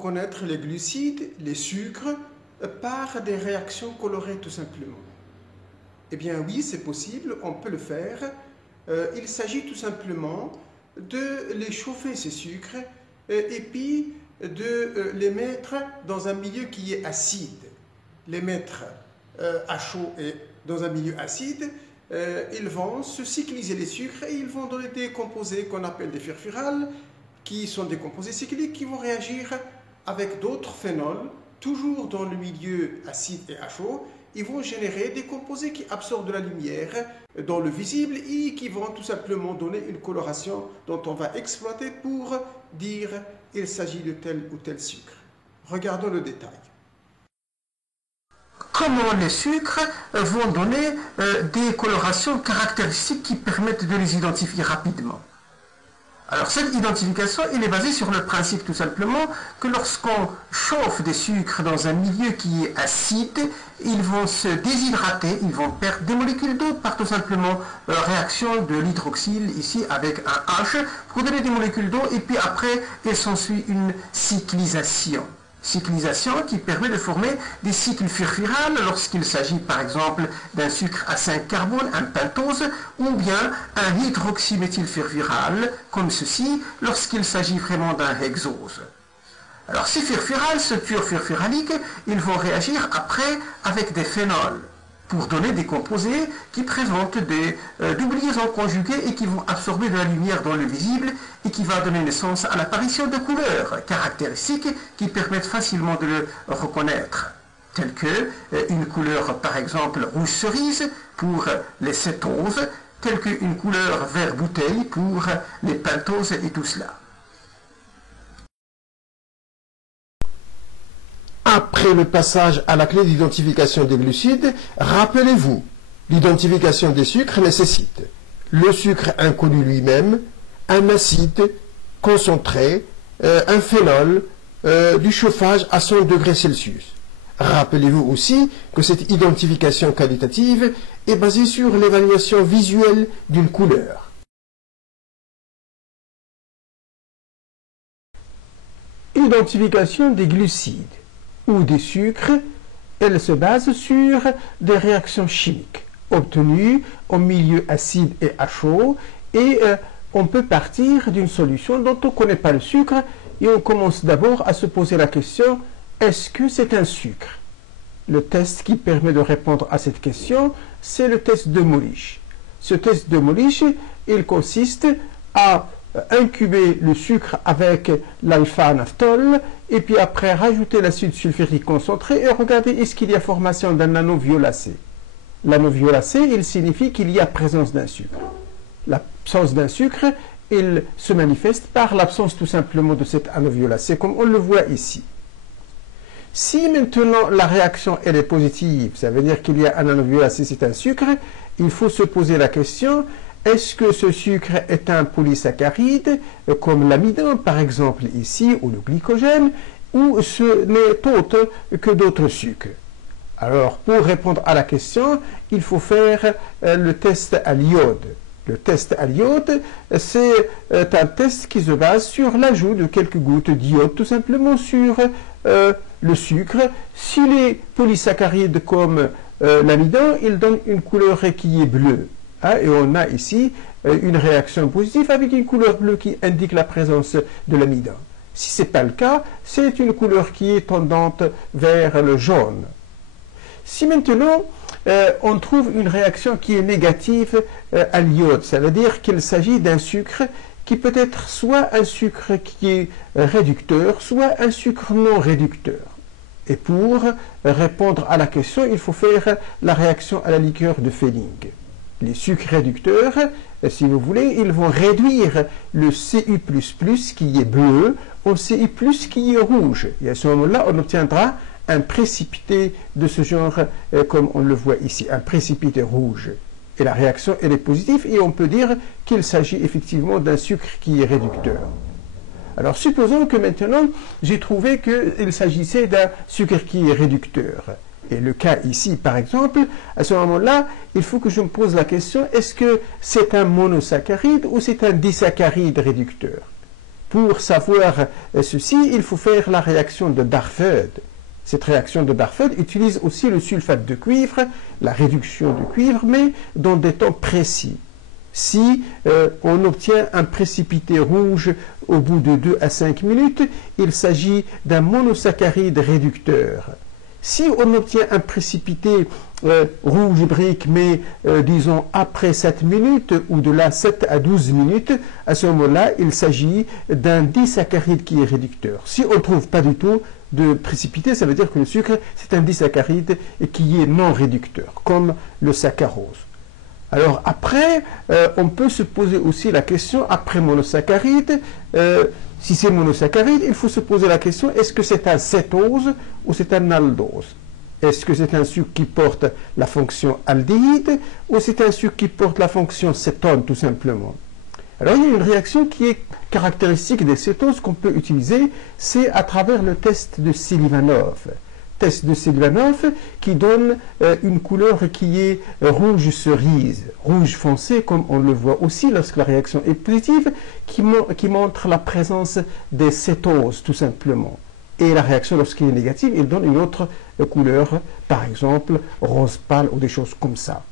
reconnaître les glucides, les sucres, par des réactions colorées tout simplement? Eh bien oui, c'est possible, on peut le faire. Il s'agit tout simplement de les chauffer, ces sucres, et puis de les mettre dans un milieu qui est acide. Les mettre à chaud et dans un milieu acide, ils vont se cycliser les sucres et ils vont donner des composés qu'on appelle des furfurales, qui sont des composés cycliques qui vont réagir avec d'autres phénols, toujours dans le milieu acide et à chaud. Ils vont générer des composés qui absorbent de la lumière dans le visible et qui vont tout simplement donner une coloration dont on va exploiter pour dire qu'il s'agit de tel ou tel sucre. Regardons le détail. Comment les sucres vont donner des colorations caractéristiques qui permettent de les identifier rapidement. Alors cette identification, elle est basée sur le principe tout simplement que lorsqu'on chauffe des sucres dans un milieu qui est acide, ils vont se déshydrater, ils vont perdre des molécules d'eau par tout simplement réaction de l'hydroxyle ici avec un H pour donner des molécules d'eau et puis après il s'ensuit une cyclisation. Cyclisation qui permet de former des cycles furfurales lorsqu'il s'agit par exemple d'un sucre à 5 carbone, un pentose, ou bien un hydroxyméthylfurfural comme ceci lorsqu'il s'agit vraiment d'un hexose. Alors ces furfurales, ce pur furfuralique, ils vont réagir après avec des phénols pour donner des composés qui présentent des doubliaisons conjuguées et qui vont absorber de la lumière dans le visible et qui va donner naissance à l'apparition de couleurs caractéristiques qui permettent facilement de le reconnaître, telles que une couleur par exemple rouge cerise pour les cétoses, telle qu'une couleur vert bouteille pour les pentoses et tout cela. Après le passage à la clé d'identification des glucides, rappelez-vous, l'identification des sucres nécessite le sucre inconnu lui-même, un acide concentré, un phénol, du chauffage à 100 degrés Celsius. Rappelez-vous aussi que cette identification qualitative est basée sur l'évaluation visuelle d'une couleur. Identification des glucides ou des sucres, elle se base sur des réactions chimiques obtenues en milieu acide et à chaud et on peut partir d'une solution dont on ne connaît pas le sucre et on commence d'abord à se poser la question, est-ce que c'est un sucre? Le test qui permet de répondre à cette question, c'est le test de Molish. Ce test de Molish, il consiste à incuber le sucre avec l'alpha-naphthol et puis après rajouter l'acide sulfurique concentré et regarder est-ce qu'il y a formation d'un anneau violacé. L'anneau violacé, il signifie qu'il y a présence d'un sucre. L'absence d'un sucre, il se manifeste par l'absence tout simplement de cet anneau violacé comme on le voit ici. Si maintenant la réaction elle est positive, ça veut dire qu'il y a un anneau violacé, c'est un sucre, il faut se poser la question, est-ce que ce sucre est un polysaccharide, comme l'amidon par exemple ici, ou le glycogène, ou ce n'est autre que d'autres sucres? Alors, pour répondre à la question, il faut faire le test à l'iode. Le test à l'iode, c'est un test qui se base sur l'ajout de quelques gouttes d'iode, tout simplement sur le sucre. S'il est polysaccharide comme l'amidon, il donne une couleur qui est bleue. Et on a ici une réaction positive avec une couleur bleue qui indique la présence de l'amidon. Si ce n'est pas le cas, c'est une couleur qui est tendante vers le jaune. Si maintenant on trouve une réaction qui est négative à l'iode, ça veut dire qu'il s'agit d'un sucre qui peut être soit un sucre qui est réducteur, soit un sucre non réducteur. Et pour répondre à la question, il faut faire la réaction à la liqueur de Fehling. Les sucres réducteurs, si vous voulez, ils vont réduire le Cu++ qui est bleu au Cu+ qui est rouge. Et à ce moment-là, on obtiendra un précipité de ce genre, comme on le voit ici, un précipité rouge. Et la réaction, elle est positive et on peut dire qu'il s'agit effectivement d'un sucre qui est réducteur. Alors, supposons que maintenant, j'ai trouvé qu'il s'agissait d'un sucre qui est réducteur. Et le cas ici, par exemple, à ce moment-là, il faut que je me pose la question, est-ce que c'est un monosaccharide ou c'est un disaccharide réducteur? Pour savoir ceci, il faut faire la réaction de Darfeld. Cette réaction de Darfeld utilise aussi le sulfate de cuivre, la réduction du cuivre, mais dans des temps précis. Si on obtient un précipité rouge au bout de 2 à 5 minutes, il s'agit d'un monosaccharide réducteur. Si on obtient un précipité rouge brique, mais disons après 7 minutes, ou de là 7 à 12 minutes, à ce moment-là, il s'agit d'un disaccharide qui est réducteur. Si on ne trouve pas du tout de précipité, ça veut dire que le sucre, c'est un disaccharide qui est non réducteur, comme le saccharose. Alors après, on peut se poser aussi la question, après monosaccharide, si c'est monosaccharide, il faut se poser la question, est-ce que c'est un cétose ou c'est un aldose? Est-ce que c'est un sucre qui porte la fonction aldéhyde ou c'est un sucre qui porte la fonction cétone tout simplement? Alors il y a une réaction qui est caractéristique des cétoses qu'on peut utiliser, c'est à travers le test de Selivanov. Test de Selivanov qui donne une couleur qui est rouge cerise, rouge foncé comme on le voit aussi lorsque la réaction est positive, qui montre la présence des cétoses tout simplement. Et la réaction lorsqu'elle est négative, il donne une autre couleur, par exemple rose pâle ou des choses comme ça.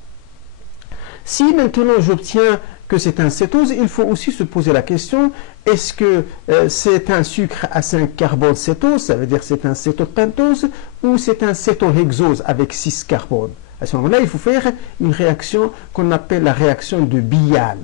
Si maintenant j'obtiens que c'est un cétose, il faut aussi se poser la question, est-ce que c'est un sucre à 5 carbones cétose, ça veut dire c'est un cétopentose, ou c'est un cétohexose avec 6 carbones? À ce moment-là, il faut faire une réaction qu'on appelle la réaction de Bial,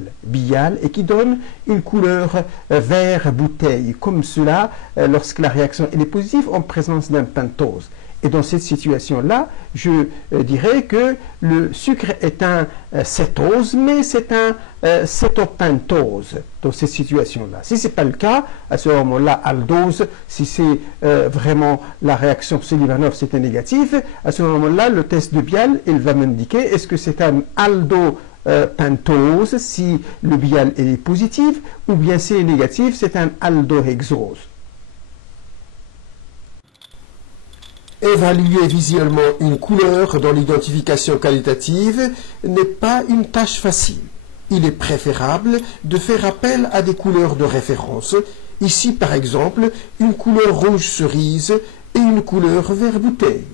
et qui donne une couleur vert bouteille, comme cela, lorsque la réaction est positive en présence d'un pentose. Et dans cette situation-là, je dirais que le sucre est un cétose, mais c'est un cétopentose dans cette situation-là. Si ce n'est pas le cas, à ce moment-là, aldose, si c'est vraiment la réaction Selivanov, c'est un négatif, à ce moment-là, le test de Bial, il va m'indiquer est-ce que c'est un aldopentose, si le Bial est positif, ou bien si il est négatif, c'est un aldohexose. Évaluer visuellement une couleur dans l'identification qualitative n'est pas une tâche facile. Il est préférable de faire appel à des couleurs de référence. Ici, par exemple, une couleur rouge cerise et une couleur vert bouteille.